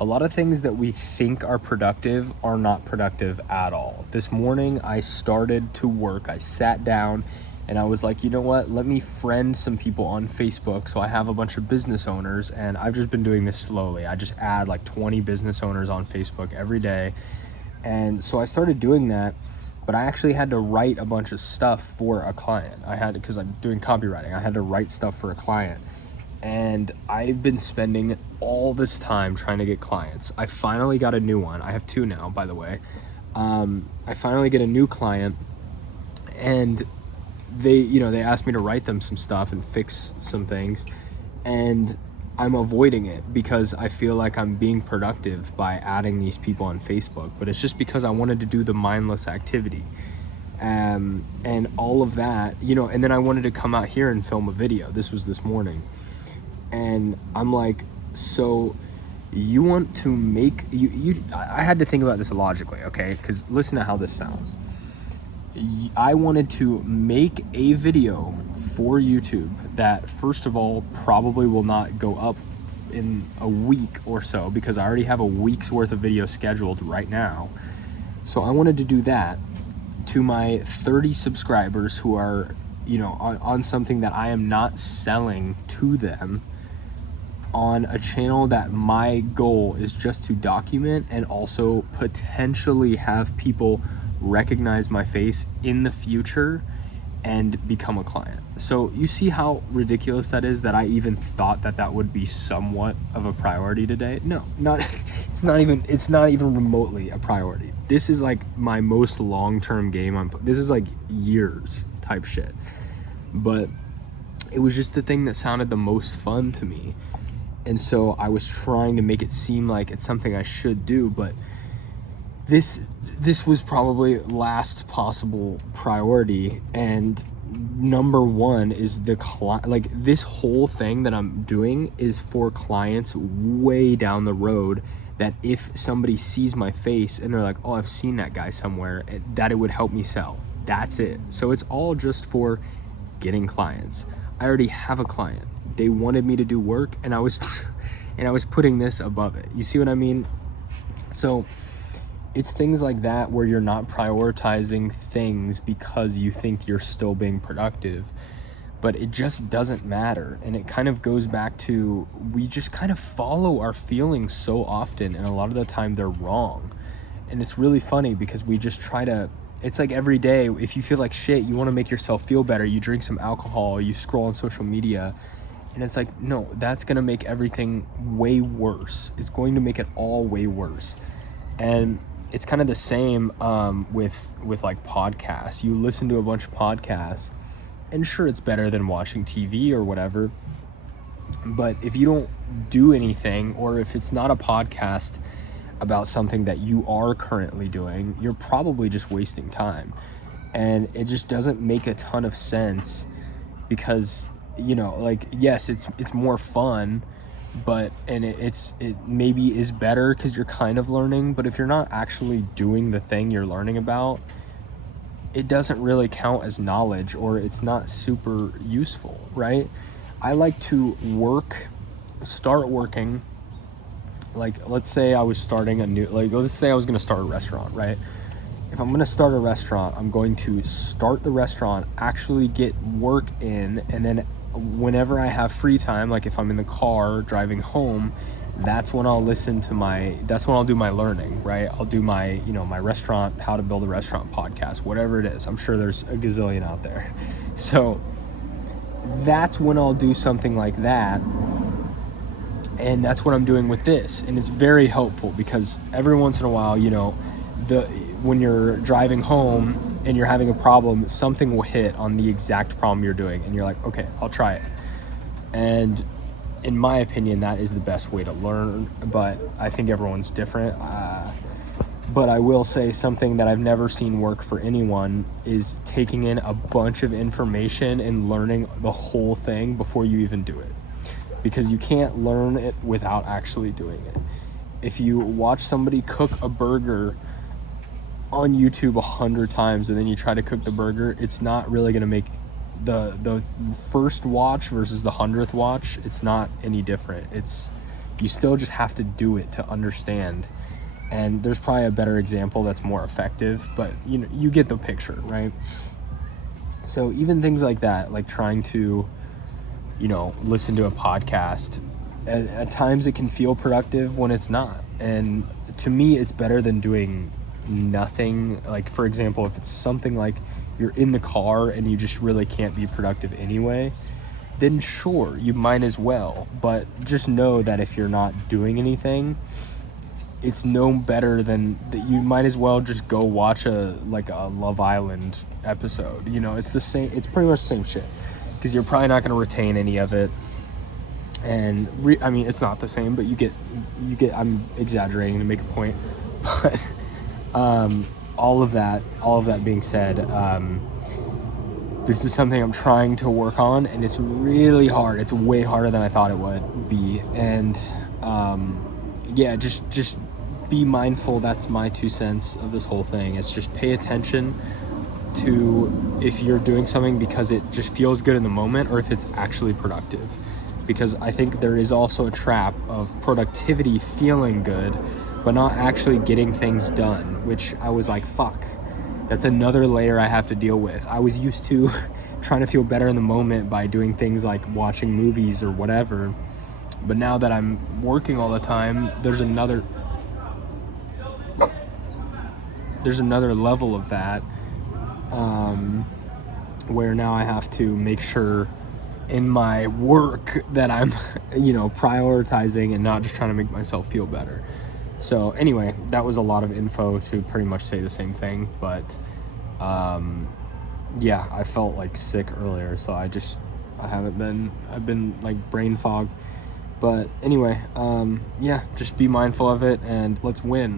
A lot of things that we think are productive are not productive at all. This morning I started to work. I sat down and I was like, you know what? Let me friend some people on Facebook. So I have a bunch of business owners, and I've just been doing this slowly. I just add like 20 business owners on Facebook every day. And so I started doing that, but I actually had to write a bunch of stuff for a client. Because I'm doing copywriting, I had to write stuff for a client. And I've been spending all this time trying to get clients. I finally got a new one. I have two now, by the way. I finally get a new client, and they asked me to write them some stuff and fix some things, and I'm avoiding it because I feel like I'm being productive by adding these people on Facebook, but it's just because I wanted to do the mindless activity. And all of that, and then I wanted to come out here and film a video. This was this morning. And I'm like, so you want to make I had to think about this logically, okay? Because listen to how this sounds. I wanted to make a video for YouTube that, first of all, probably will not go up in a week or so, because I already have a week's worth of video scheduled right now. So I wanted to do that to my 30 subscribers who are, on something that I am not selling to them, on a channel that my goal is just to document and also potentially have people recognize my face in the future and become a client. So you see how ridiculous that is, that I even thought that would be somewhat of a priority today. No, it's not even remotely a priority. This is like my most long-term game. This is like years type shit. But it was just the thing that sounded the most fun to me. And so I was trying to make it seem like it's something I should do, but this was probably last possible priority. And number one is this whole thing that I'm doing is for clients way down the road, that if somebody sees my face and they're like, oh, I've seen that guy somewhere, that it would help me sell. That's it. So it's all just for getting clients. I already have a client. They wanted me to do work, and I was putting this above it. You see what I mean? So it's things like that where you're not prioritizing things because you think you're still being productive, but it just doesn't matter. And it kind of goes back to, we just kind of follow our feelings so often, and a lot of the time they're wrong. And it's really funny because we just try to, it's like every day, if you feel like shit, you want to make yourself feel better, you drink some alcohol, you scroll on social media. And it's like, no, that's going to make everything way worse. It's going to make it all way worse. And it's kind of the same with like podcasts. You listen to a bunch of podcasts, and sure, it's better than watching TV or whatever. But if you don't do anything, or if it's not a podcast about something that you are currently doing, you're probably just wasting time. And it just doesn't make a ton of sense, because yes, it's more fun, but it maybe is better because you're kind of learning, but if you're not actually doing the thing you're learning about, it doesn't really count as knowledge, or it's not super useful, right? I like to start working, like, let's say I was starting let's say I was going to start a restaurant, right? If I'm going to start a restaurant, I'm going to start the restaurant, actually get work in, and then whenever I have free time, like if I'm in the car driving home, that's when I'll do my learning, right? I'll do my, my restaurant, how to build a restaurant podcast, whatever it is. I'm sure there's a gazillion out there. So that's when I'll do something like that. And that's what I'm doing with this. And it's very helpful because every once in a while, when you're driving home and you're having a problem, something will hit on the exact problem you're doing, and you're like, okay, I'll try it. And in my opinion, that is the best way to learn, but I think everyone's different. But I will say something that I've never seen work for anyone is taking in a bunch of information and learning the whole thing before you even do it, because you can't learn it without actually doing it. If you watch somebody cook a burger on YouTube 100 times and then you try to cook the burger, it's not really going to make the first watch versus the 100th watch. It's not any different. It's You still just have to do it to understand. And there's probably a better example that's more effective, but you know, you get the picture, right? So even things like that, like trying to, you know, listen to a podcast, at times it can feel productive when it's not. And to me, it's better than doing nothing. Like, for example, if it's something like you're in the car and you just really can't be productive anyway, then sure, you might as well. But just know that if you're not doing anything, it's no better than that. You might as well just go watch a Love Island episode. You know, it's the same. It's pretty much the same shit, because you're probably not going to retain any of it. And I mean, it's not the same, but you get. I'm exaggerating to make a point, but all of that being said, this is something I'm trying to work on, and it's really hard. It's way harder than I thought it would be. And yeah, just be mindful. That's my 2 cents of this whole thing. It's just pay attention to if you're doing something because it just feels good in the moment, or if it's actually productive. Because I think there is also a trap of productivity feeling good, but not actually getting things done, which I was like, fuck. That's another layer I have to deal with. I was used to trying to feel better in the moment by doing things like watching movies or whatever. But now that I'm working all the time, there's another level of that, where now I have to make sure in my work that I'm, you know, prioritizing and not just trying to make myself feel better. So anyway, that was a lot of info to pretty much say the same thing, but yeah, I felt like sick earlier, so I've been like brain fog. But anyway, yeah, just be mindful of it, and let's win.